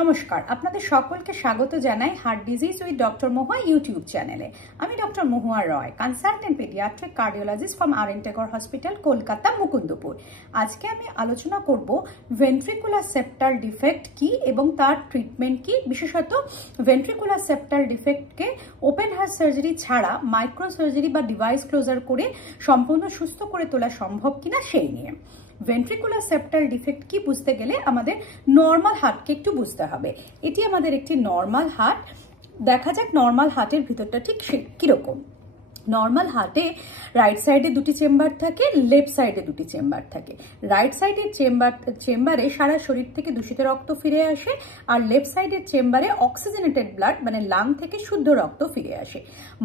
নমস্কার, আপনাদের সকলকে স্বাগত জানাই heart disease with doctor Mahua YouTube চ্যানেলে। আমি doctor Mahua Roy, consultant paediatric cardiologist from R N Tagore hospital, Kolkata, Mukundapur. আজকে আমি আলোচনা করব ভেন্ট্রিকুলার সেপ্টাল ডিফেক্ট কি এবং তার ট্রিটমেন্ট কি, বিশেষত ভেন্ট্রিকুলার সেপ্টাল ডিফেক্টকে ওপেন হার্ট সার্জারি ছাড়া মাইক্রো সার্জারি বা ডিভাইস ক্লোজার করে সম্পূর্ণ সুস্থ করে তোলা সম্ভব কিনা সেই নিয়ে। ভেন্ট্রিকুলার সেপ্টাল ডিফেক্ট কি বুঝতে গেলে আমাদের নর্মাল হার্টকে একটু বুঝতে হবে। এটি আমাদের একটি নর্মাল হার্ট। দেখা যাক নর্মাল হার্টের ভিতরটা ঠিক কিরকম। নর্মাল হার্টে রাইট সাইডে দুটি চেম্বার থাকে, লেফট সাইডে দুটি চেম্বার থাকে। রাইট সাইডের চেম্বারে সারা শরীর থেকে দূষিত রক্ত ফিরে আসে, আর লেফট সাইডের চেম্বারে অক্সিজেনেটেড ব্লাড মানে লাং থেকে শুদ্ধ রক্ত ফিরে আসে।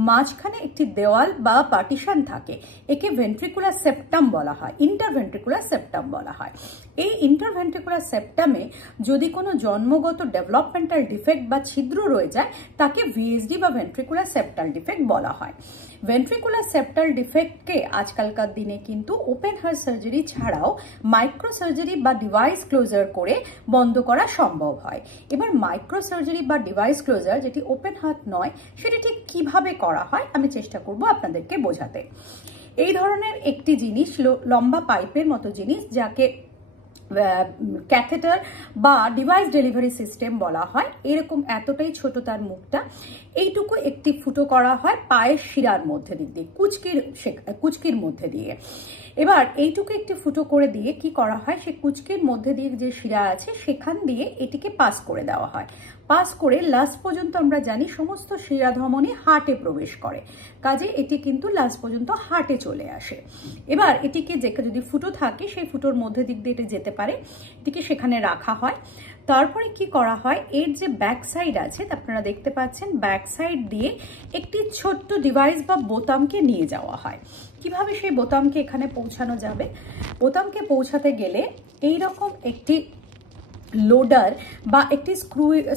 মাঝখানে একটি দেওয়াল বা পার্টিশন থাকে, একে ভেন্ট্রিকুলার সেপ্টাম বলা হয়, ইন্টারভেন্ট্রিকুলার সেপ্টাম বলা হয়। এই ইন্টারভেন্ট্রিকুলার সেপ্টামে যদি কোনো জন্মগত ডেভেলপমেন্টাল ডিফেক্ট বা ছিদ্র রয়ে যায় তাকে ভিএসডি বা ভেন্ট্রিকুলার সেপ্টাল ডিফেক্ট বলা হয়। ভেন্ট্রিকুলার সেপ্টাল ডিফেক্টকে আজকালকার দিনে কিন্তু ওপেন হার্ট সার্জারি ছাড়াও মাইক্রো সার্জারি বা ডিভাইস ক্লোজার করে বন্ধ করা সম্ভব হয়। এবার মাইক্রো সার্জারি বা ডিভাইস ক্লোজার যেটি ওপেন হার্ট নয় সেটি ঠিক কিভাবে করা হয় আমি চেষ্টা করব আপনাদেরকে বোঝাতে। এই ধরনের একটি জিনিস, লম্বা পাইপের মতো জিনিস, যাকে ক্যাথেটার বা ডিভাইস ডেলিভারি সিস্টেম বলা হয়, এরকম এতটাই ছোট তার মুখটা। এইটুকু একটি ফুটো করা হয় পায়ের শিরার মধ্যে দিয়ে, কুচকির মধ্যে দিয়ে। এবার এইটুকু একটি ফুটো করে দিয়ে কি করা হয়, সে কুচকির মধ্যে দিয়ে যে শিরা আছে সেখান দিয়ে এটিকে পাস করে দেওয়া হয়। পাস করে লাস্ট পর্যন্ত আমরা জানি সমস্ত শিরা ধমনী হার্টে প্রবেশ করে, কাজে এটি কিন্তু লাস্ট পর্যন্ত হার্টে চলে আসে। এবার এটিকে যদি ফুটো থাকে সেই ফুটোর মধ্যে দিক দিয়ে এটি যেতে পারে, এটিকে সেখানে রাখা হয়। তারপরে কি করা হয়, এর যে ব্যাক সাইড আছে আপনারা দেখতে পাচ্ছেন, ব্যাক সাইড দিয়ে একটি ছোট্ট ডিভাইস বা বোতামকে নিয়ে যাওয়া হয়। কিভাবে সেই বোতামকে এখানে পৌঁছানো যাবে, বোতামকে পৌঁছাতে গেলে এইরকম একটি লোডার বা একটি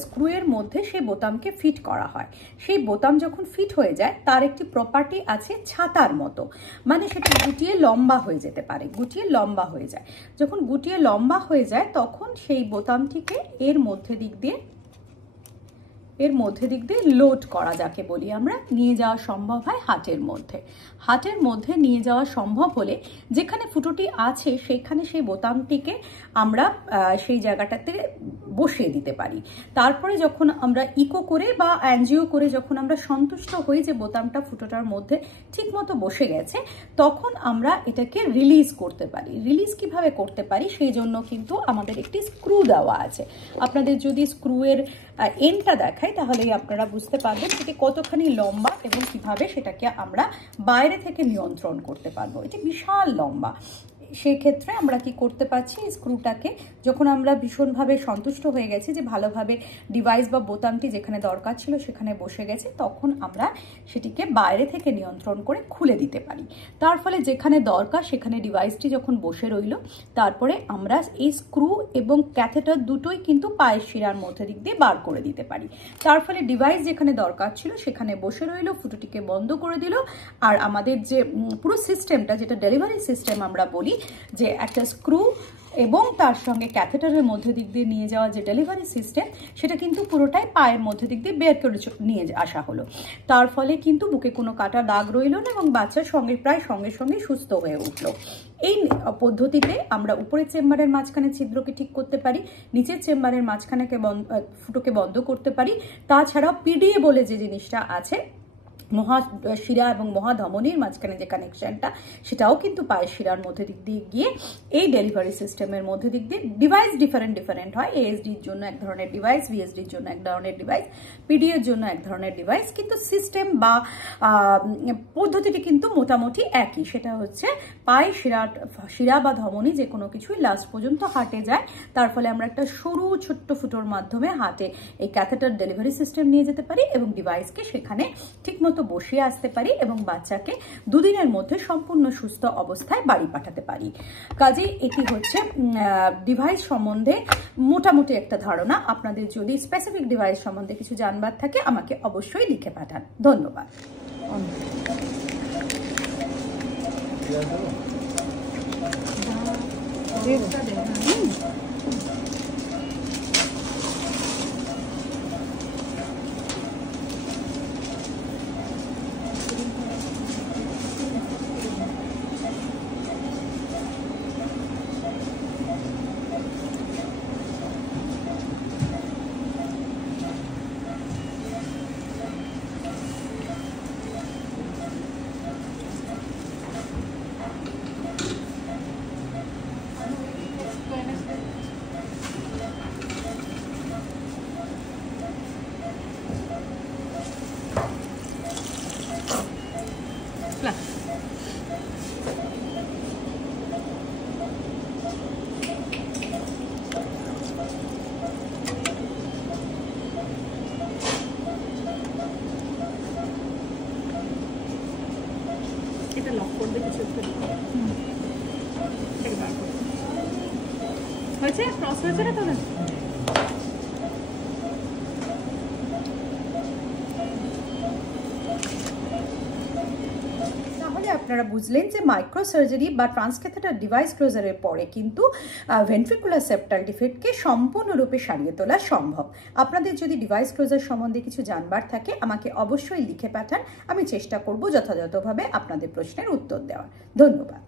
স্ক্রুয়ের মধ্যে সেই বোতামকে ফিট করা হয়। সেই বোতাম যখন ফিট হয়ে যায় তার একটি প্রপার্টি আছে ছাতার মতো, মানে সেটা গুটিয়ে লম্বা হয়ে যেতে পারে, গুটিয়ে লম্বা হয়ে যায়। যখন গুটিয়ে লম্বা হয়ে যায় তখন সেই বোতামটিকে এর মধ্যে দিক দিয়ে লোড করা, যাকে বলি আমরা, নিয়ে যাওয়া সম্ভব হয় হার্টের মধ্যে নিয়ে যাওয়া সম্ভব হলে যেখানে ফুটোটি আছে সেখানে সেই বোতামটিকে আমরা সেই জায়গাটাতে বসিয়ে দিতে পারি। তারপরে যখন আমরা ইকো করে বা অ্যানজিও করে যখন আমরা সন্তুষ্ট হই যে বোতামটা ফুটোটার মধ্যে ঠিকমতো বসে গেছে, তখন আমরা এটাকে রিলিজ করতে পারি। রিলিজ কিভাবে করতে পারি সেই জন্য কিন্তু আমাদের একটি স্ক্রু দেওয়া আছে। আপনাদের যদি স্ক্রুয়ের এন্ডটা দেখায় তাহলেই আপনারা বুঝতে পারবেন সেটি কতখানি লম্বা এবং কিভাবে সেটাকে আমরা বাইরে থেকে নিয়ন্ত্রণ করতে পারবো। এটি বিশাল লম্বা। সেই ক্ষেত্রে আমরা কি করতে পারছি, স্ক্রুটাকে যখন আমরা ভীষণভাবে সন্তুষ্ট হয়ে গেছি যে ভালোভাবে ডিভাইস বা বোতামটি যেখানে দরকার ছিল সেখানে বসে গেছে, তখন আমরা সেটিকে বাইরে থেকে নিয়ন্ত্রণ করে খুলে দিতে পারি। তার ফলে যেখানে দরকার সেখানে ডিভাইসটি যখন বসে রইল, তারপরে আমরা এই স্ক্রু এবং ক্যাথেটার দুটোই কিন্তু পায়ের শিরার মধ্যে দিক দিয়ে বার করে দিতে পারি। তার ফলে ডিভাইস যেখানে দরকার ছিল সেখানে বসে রইল, ফুটোটিকে বন্ধ করে দিল, আর আমাদের যে পুরো সিস্টেমটা, যেটা ডেলিভারি সিস্টেম আমরা বলি, যে একটা স্ক্রু এবং তার সঙ্গে ক্যাথেটারের মধ্যে দিক দিয়ে নিয়ে যাওয়া যে ডেলিভারি সিস্টেম, সেটা কিন্তু পুরোটাই পায়ের মধ্যে দিক দিয়ে বের করে নিয়ে আসা হলো। তার ফলে কিন্তু বুকে কোনো কাটা দাগ রইল না এবং বাচ্চার প্রায় সঙ্গে সঙ্গে সুস্থ হয়ে উঠলো। এই পদ্ধতিতে আমরা উপরের চেম্বারের মাঝখানে ছিদ্রকে ঠিক করতে পারি, নিচের চেম্বারের মাঝখানে ফুটোকে বন্ধ করতে পারি। তাছাড়াও পিডিএ বলে যে জিনিসটা আছে, মহাশিরা এবং মহাধমনীর মাঝখানে যে কানেকশনটা, সেটাও কিন্তু পায়ের শিরার মধ্যে দিক দিয়ে গিয়ে এই ডেলিভারি সিস্টেমের মধ্যে দিক দিয়ে ডিভাইস ডিফারেন্ট হয়। এএসডির জন্য এক ধরনের ডিভাইস, ভিএসডির জন্য এক ধরনের ডিভাইস, পিডিএর জন্য এক ধরনের ডিভাইস, কিন্তু সিস্টেম বা পদ্ধতিটি কিন্তু মোটামুটি একই। সেটা হচ্ছে পায়ের শিরা বা ধমনী যে কোনো কিছুই লাস্ট পর্যন্ত হার্টে যায়। তার ফলে আমরা একটা সরু ছোট্ট ফুটোর মাধ্যমে হার্টে এই ক্যাথেটার ডেলিভারি সিস্টেম নিয়ে যেতে পারি এবং ডিভাইসকে সেখানে ঠিকমতো বসিয়ে আসতে পারি এবং বাচ্চাকে দুদিনের মধ্যে সম্পূর্ণ সুস্থ অবস্থায় বাড়ি পাঠাতে পারি। কাজেই এটি হচ্ছে ডিভাইস সম্বন্ধে মোটামুটি একটা ধারণা। আপনাদের যদি স্পেসিফিক ডিভাইস সম্বন্ধে কিছু জানবার থাকে আমাকে অবশ্যই লিখে পাঠান। ধন্যবাদ। হয়েছে ক্রস হয়েছে না তোদের? তাহলে আপনারা বুঝলেন যে মাইক্রো সার্জারি বা ট্রান্সক্যাথেটার ডিভাইস ক্লোজারের পরে কিন্তু ভেন্ট্রিকুলার সেপ্টাল ডিফেক্টকে সম্পূর্ণরূপে সারিয়ে তোলা সম্ভব। আপনাদের যদি ডিভাইস ক্লোজার সম্বন্ধে কিছু জানবার থাকে আমাকে অবশ্যই লিখে পাঠান, আমি চেষ্টা করব যথাযথভাবে আপনাদের প্রশ্নের উত্তর দেওয়ার। ধন্যবাদ।